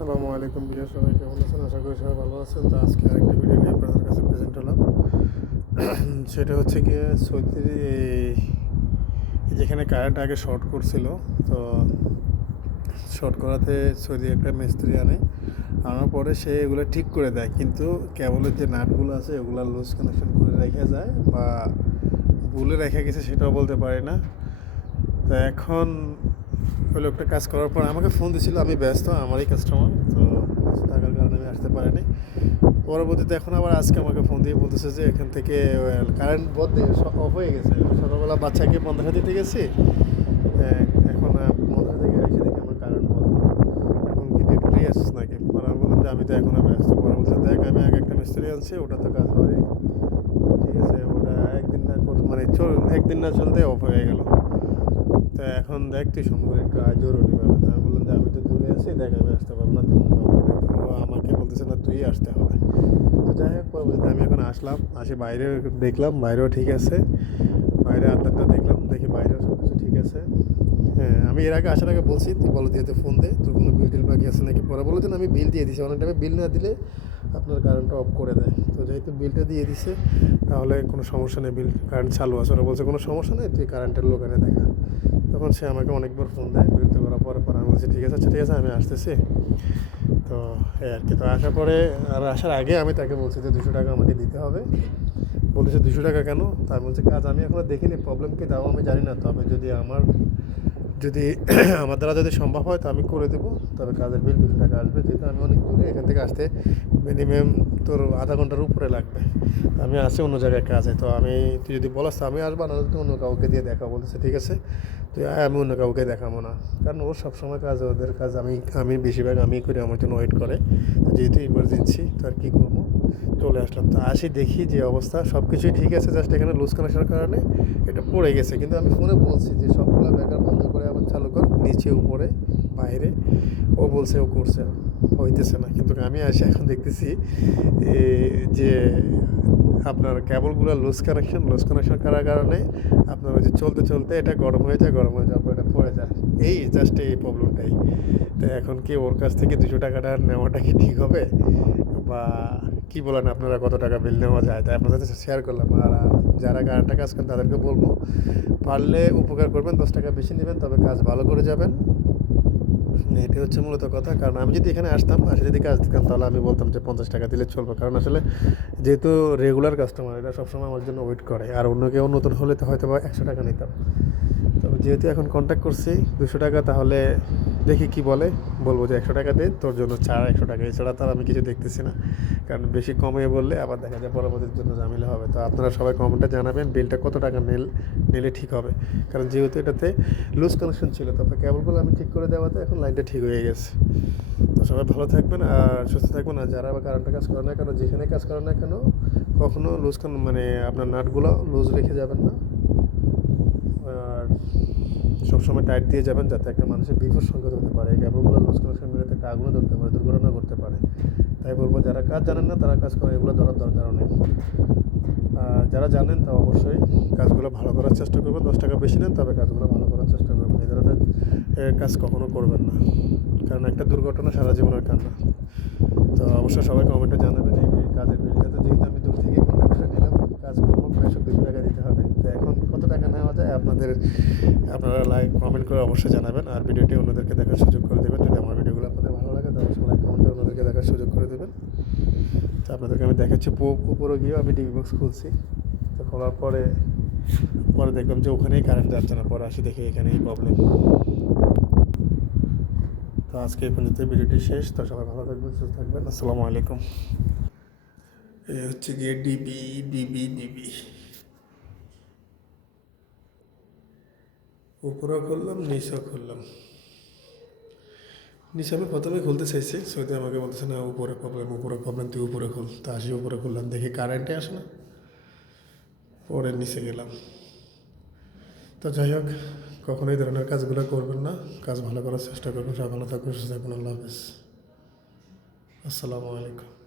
আসসালামু আলাইকুম বিজয় সবাই কেমন আছেন? আশা করি সবাই ভালো আছেন। তো আজকে আরেকটা ভিডিও নিয়ে আপনাদের কাছে প্রেজেন্ট হলাম। সেটা হচ্ছে গিয়ে সৌদির যেখানে কারেন্ট আগে শর্ট করছিল, তো শর্ট করাতে সৌদি একটা মিস্ত্রি আনে। আনার পরে সে এগুলো ঠিক করে দেয়, কিন্তু কেবলের যে নাটগুলো আছে ওগুলো লুজ কানেকশন করে রেখে যায় বা ভুলে রেখে গেছে সেটাও বলতে পারি না। তো এখন ওই লোকটা কাজ করার পর আমাকে ফোন দিছিল আমি ব্যস্ত আমারই কাস্টমার তো ব্যস্ত থাকার কারণে আমি আসতে পারিনি। পরবর্তীতে এখন আবার আজকে আমাকে ফোন দিয়ে বলতেছে যে এখান থেকে কারেন্ট বন্ধ অফ হয়ে গেছে। সকালবেলা বাচ্চাকে বন্ধা দিতে গেছি হ্যাঁ, এখন বন্ধা থেকে এসে দেখি আমার কারেন্ট বন্ধ এখন কি তুই ফ্রি আছিস নাকি? পরে আমি বললাম যে আমি তো এখন ব্যস্ত। পরে বলছে দেখ আমি আগে একটা মিস্ত্রি আনছি ওটা তো কাজ হয়নি ঠিক আছে ওটা একদিন না মানে চল একদিন না চলতে অফ হয়ে গেল। তো এখন দেখ তুই সম্পর্কে একটু আয় জরুরিভাবে। তো আমি বললাম যে আমি তো দূরে আছি, দেখ আমি আসতে পারব না তুমি আমাকে বলতেছে না, তুই আসতে হবে। তো যাই হোক, পরবর্তীতে আমি এখন আসলাম, আসি বাইরে দেখলাম, বাইরেও ঠিক আছে। বাইরে আত্মারটা দেখলাম, দেখি বাইরেও সব কিছু ঠিক আছে। হ্যাঁ আমি এর আগে আসার আগে বলছি, তুই বলো দিয়ে ফোন দে, তোর কোনো বিল টিল বাকি আছে নাকি? পরে বলো আমি বিল দিয়ে দিছি। অনেক টাইমে বিল না দিলে আপনার কারেন্টটা অফ করে দেয়। তো যেহেতু বিলটা দিয়ে দিছে, তাহলে কোনো সমস্যা নেই বিল কারেন্ট চালু আছে। ওরা বলছে, কোনো সমস্যা নেই, তুই কারেন্টের লোকানে দেখা। তখন সে আমাকে অনেকবার ফোন দেয়, বিরক্ত করার পরে পরে আমি বলছি, ঠিক আছে আচ্ছা ঠিক আছে, আমি আসতেছি। তো এই আর কি। তো আসার পরে, আর আসার আগে আমি তাকে বলছি যে, দুশো টাকা আমাকে দিতে হবে। বলেছে দুশো টাকা কেন? তা আমি বলছি, কাজ আমি এখনও দেখিনি প্রবলেম কি তাও আমি জানি না। তবে যদি আমার যদি আমার দ্বারা যদি সম্ভব হয়, তো আমি করে দেবো। তবে কাজের বিল দুশো টাকা আসবে। যেহেতু আমি অনেক দূরে, এখান থেকে আসতে মিনিমাম তোর আধা ঘণ্টার উপরে লাগবে। আমি আছি অন্য জায়গায় কাজে। তো আমি, তুই যদি বলাস, তো আমি আসব না তুই অন্য কাউকে দিয়ে দেখা বলতেছে ঠিক আছে? তুই আমি অন্য কাউকে দেখাবো না। কারণ ওর সবসময় কাজ, ওদের কাজ আমি আমি বেশিরভাগ আমি করি, আমার জন্য ওয়েট করে। তো যেহেতু ইমার্জেন্সি তো আর কী করব? চলে আসলাম। তো আসি দেখি যে অবস্থা। সব কিছুই ঠিক আছে জাস্ট এখানে লুজ কানেকশনের কারণে এটা পড়ে গেছে। কিন্তু আমি ফোনে বলছি যে সবগুলো ব্যাকআপ বন্ধ করে আবার চালু কর, নিচে, উপরে, বাইরে। ও বলছে ও করছে, হইতেছে না। কিন্তু আমি আসি এখন দেখতেছি যে আপনার কেবলগুলো লুজ কানেকশন লুজ কানেকশন করার কারণে আপনার ওই যে চলতে চলতে এটা গরম হয়ে যায়, গরম হয়ে যাওয়ার পর এটা পড়ে যায়। এই জাস্ট এই প্রবলেমটাই তো এখন কি ওর কাছ থেকে দুশো টাকাটা নেওয়াটা কি ঠিক হবে? বা কি বলেন আপনারা, কত টাকা বিল নেওয়া যায়? তাই আপনাদের শেয়ার করলাম। আর যারা কারেন্টটা কাজ করেন, তাদেরকে বলব, পারলে উপকার করবেন, দশ টাকা বেশি নেবেন, তবে কাজ ভালো করে যাবেন। এটি হচ্ছে মূলত কথা। কারণ আমি যদি এখানে আসতাম, আসে যদি কাজ দিতাম, তাহলে আমি বলতাম যে পঞ্চাশ টাকা দিলে চলবে। কারণ আসলে যেহেতু রেগুলার কাস্টমার এরা সবসময় আমার জন্য ওয়েট করে। আর অন্য কেউ নতুন হলে তো হয়তো বা একশো টাকা নিতাম। যেহেতু এখন কন্ট্যাক্ট করছি দুশো টাকা, তাহলে দেখি কি বলে। বলব যে একশো টাকা দে, তোর জন্য ছাড় একশো টাকা। এছাড়া তার আমি কিছু দেখতেছি না। কারণ বেশি কমে বললে আবার দেখা যায় পরবর্তীর জন্য ঝামেলা হবে। তো আপনারা সবাই কমেন্টে জানাবেন, বিলটা কত টাকা নিল, নিলে ঠিক হবে। কারণ যেহেতু এটাতে লুজ কানেকশন ছিল তারপর কেবলগুলো আমি ঠিক করে দেওয়াতে এখন লাইনটা ঠিক হয়ে গেছে। তো সবাই ভালো থাকবেন আর সুস্থ থাকবেন। আর যারা আবার কারেন্টের কাজ করে না কেন, যেখানে কাজ করে না কেন, কখনো লুজ মানে আপনার নাটগুলো লুজ রেখে যাবেন না। আর সবসময় টাইট দিয়ে যাবেন যাতে একটা মানুষের বিপদ সংকেত হতে পারে কেবলগুলো লুজ কানেকশন মেরে একটা আগুনও ধরতে পারে, দুর্ঘটনা করতে পারে। তাই বলব, যারা কাজ জানেন না, তারা কাজ করে, এগুলো ধরার দরকারও নেই। আর যারা জানেন তা অবশ্যই কাজগুলো ভালো করার চেষ্টা করবেন। দশ টাকা বেশি নেন, তবে কাজগুলো ভালো করার চেষ্টা করবেন। এই ধরনের কাজ কখনো করবেন না। কারণ একটা দুর্ঘটনা সারা জীবনের কান্না। তো অবশ্যই সবাই কমেন্টে জানাবেন, এই কাজের বিলটা তো যেহেতু আমি দূর থেকে কন্ট্যাক্ট করে নিলাম বেশক দুশো টাকা দিতে হবে। তো এখন কত টাকা নেওয়া যায় আপনাদের, আপনারা লাইক কমেন্ট করে অবশ্যই জানাবেন। আর ভিডিওটি অন্যদেরকে দেখার সুযোগ করে দেবেন। যদি আমার ভিডিওগুলো আপনাদের ভালো লাগে, তাহলে অবশ্যই লাইক কমেন্ট করে অন্যদেরকে দেখার সুযোগ করে দেবেন। তো আপনাদেরকে আমি দেখাচ্ছি উপরে গিয়েও আমি টিভি বক্স খুলছি। তো খোলার পরে পরে দেখলাম যে ওখানেই কারেন্ট যাচ্ছে না। পরে আসি, দেখি এখানেই প্রবলেম তো আজকে এই পর্যন্ত ভিডিওটি শেষ। তো সবাই ভালো থাকবেন, সুস্থ থাকবেন। আসসালামু আলাইকুম। হচ্ছে গিয়ে ডিবি ডিবি ডিবি। উপরে খুললাম, নিচেও খুললাম। নিচে আমি প্রথমে খুলতে চাইছি সৌদি আমাকে বলতেছে, না, উপরে প্রবলেম উপরে প্রবলেম তুই উপরে খুল। তা আসি উপরে খুললাম, দেখি কারেন্টে আসে না। পরে নিচে গেলাম। তো যাই হোক কখনো এই ধরনের কাজগুলো করবেন না। কাজ ভালো করার চেষ্টা করবেন। ভালো থাকবেন সুস্থ থাকবেন আল্লাহ হাফিজ। আসসালামু আলাইকুম।